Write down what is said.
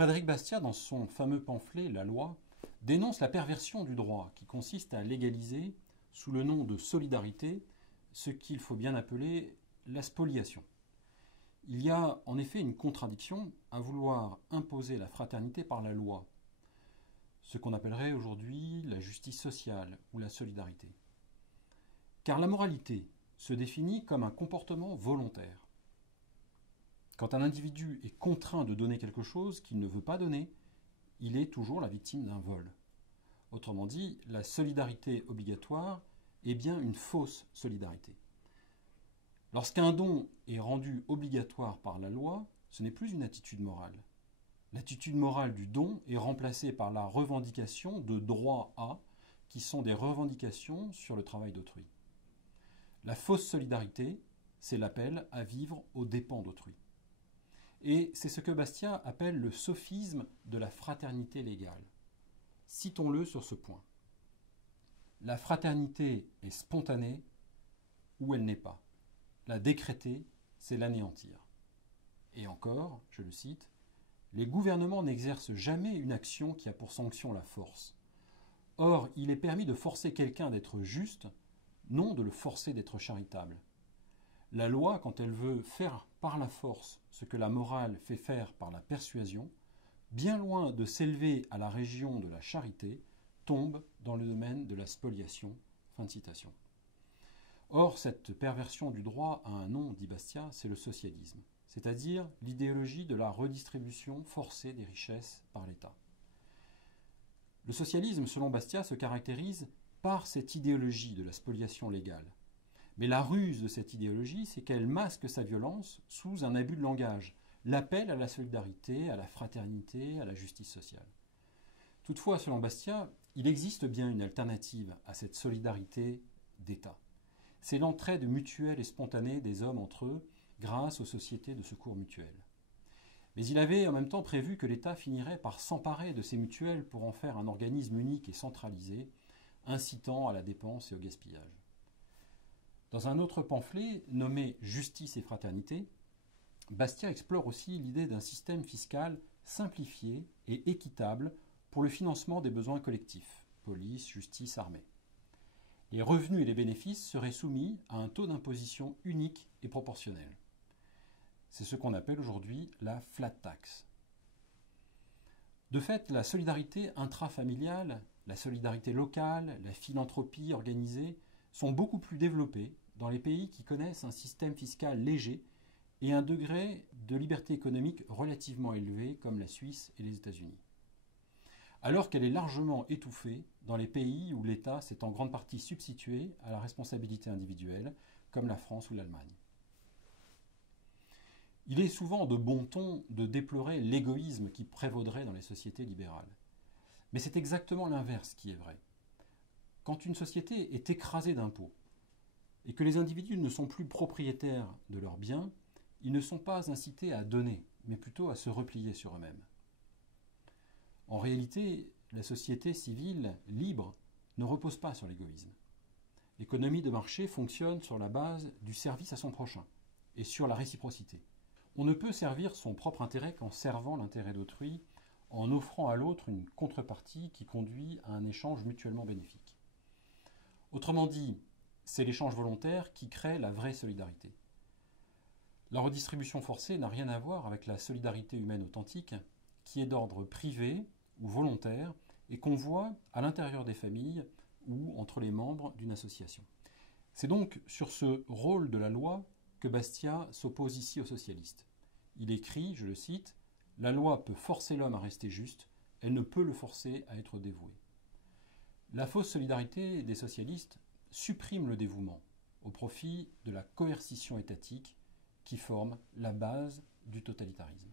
Frédéric Bastiat, dans son fameux pamphlet « La loi », dénonce la perversion du droit qui consiste à légaliser, sous le nom de solidarité, ce qu'il faut bien appeler la spoliation. Il y a en effet une contradiction à vouloir imposer la fraternité par la loi, ce qu'on appellerait aujourd'hui la justice sociale ou la solidarité. Car la moralité se définit comme un comportement volontaire. Quand un individu est contraint de donner quelque chose qu'il ne veut pas donner, il est toujours la victime d'un vol. Autrement dit, la solidarité obligatoire est bien une fausse solidarité. Lorsqu'un don est rendu obligatoire par la loi, ce n'est plus une attitude morale. L'attitude morale du don est remplacée par la revendication de droits à, qui sont des revendications sur le travail d'autrui. La fausse solidarité, c'est l'appel à vivre aux dépens d'autrui. Et c'est ce que Bastiat appelle le sophisme de la fraternité légale. Citons-le sur ce point. La fraternité est spontanée ou elle n'est pas. La décréter, c'est l'anéantir. Et encore, je le cite, « Les gouvernements n'exercent jamais une action qui a pour sanction la force. Or, il est permis de forcer quelqu'un d'être juste, non de le forcer d'être charitable. La loi, quand elle veut faire par la force ce que la morale fait faire par la persuasion, bien loin de s'élever à la région de la charité, tombe dans le domaine de la spoliation. » Fin de citation. Or, cette perversion du droit a un nom, dit Bastiat, c'est le socialisme, c'est-à-dire l'idéologie de la redistribution forcée des richesses par l'État. Le socialisme, selon Bastiat, se caractérise par cette idéologie de la spoliation légale. Mais la ruse de cette idéologie, c'est qu'elle masque sa violence sous un abus de langage, l'appel à la solidarité, à la fraternité, à la justice sociale. Toutefois, selon Bastiat, il existe bien une alternative à cette solidarité d'État. C'est l'entraide mutuelle et spontanée des hommes entre eux grâce aux sociétés de secours mutuels. Mais il avait en même temps prévu que l'État finirait par s'emparer de ces mutuelles pour en faire un organisme unique et centralisé, incitant à la dépense et au gaspillage. Dans un autre pamphlet nommé « Justice et fraternité », Bastiat explore aussi l'idée d'un système fiscal simplifié et équitable pour le financement des besoins collectifs, police, justice, armée. Les revenus et les bénéfices seraient soumis à un taux d'imposition unique et proportionnel. C'est ce qu'on appelle aujourd'hui la flat tax. De fait, la solidarité intrafamiliale, la solidarité locale, la philanthropie organisée sont beaucoup plus développées dans les pays qui connaissent un système fiscal léger et un degré de liberté économique relativement élevé comme la Suisse et les États-Unis. Alors qu'elle est largement étouffée dans les pays où l'État s'est en grande partie substitué à la responsabilité individuelle, comme la France ou l'Allemagne. Il est souvent de bon ton de déplorer l'égoïsme qui prévaudrait dans les sociétés libérales. Mais c'est exactement l'inverse qui est vrai. Quand une société est écrasée d'impôts et que les individus ne sont plus propriétaires de leurs biens, ils ne sont pas incités à donner, mais plutôt à se replier sur eux-mêmes. En réalité, la société civile libre ne repose pas sur l'égoïsme. L'économie de marché fonctionne sur la base du service à son prochain et sur la réciprocité. On ne peut servir son propre intérêt qu'en servant l'intérêt d'autrui, en offrant à l'autre une contrepartie qui conduit à un échange mutuellement bénéfique. Autrement dit, c'est l'échange volontaire qui crée la vraie solidarité. La redistribution forcée n'a rien à voir avec la solidarité humaine authentique, qui est d'ordre privé ou volontaire et qu'on voit à l'intérieur des familles ou entre les membres d'une association. C'est donc sur ce rôle de la loi que Bastiat s'oppose ici aux socialistes. Il écrit, je le cite, « La loi peut forcer l'homme à rester juste, elle ne peut le forcer à être dévoué. » La fausse solidarité des socialistes supprime le dévouement au profit de la coercition étatique qui forme la base du totalitarisme.